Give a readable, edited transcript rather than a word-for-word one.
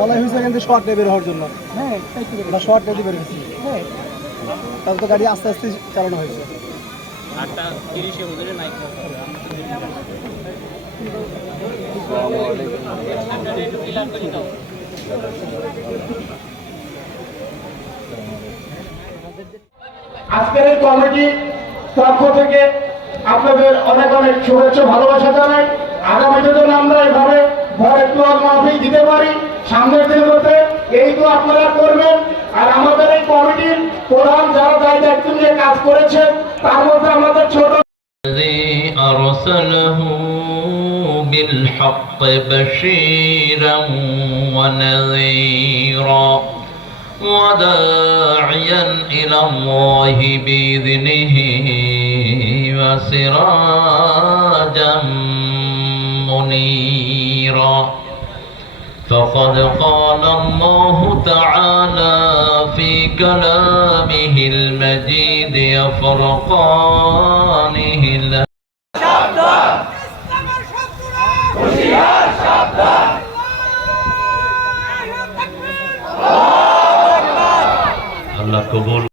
বলাই হয়েছে কিন্তু শর্ট বের হওয়ার জন্য। হ্যাঁ, শর্ট বের হয়েছে। হ্যাঁ, তাহলে তো গাড়ি আস্তে আস্তে চালানো হয়েছে। আজকের এই কমিটির পক্ষ থেকে আপনাদের অনেক অনেক শুভেচ্ছা ভালোবাসা জানাই। আগামীতে যেন আমরা এভাবে ভরের তোয়াল মাহফিল দিতে পারি সামনের দিনগুলোতে, এই তো আপনারা করবেন। আর আমাদের এই কমিটির প্রধান যারা দায়ী দায়িত্ব নিয়ে কাজ করেছে তার মধ্যে আমাদের ছোট أرسله بالحق بشيرا ونذيرا وداعيا إلى الله بإذنه وسراجا منيرا فقد قال الله تعالى في كلامه المجيد وفرقانه الله قبول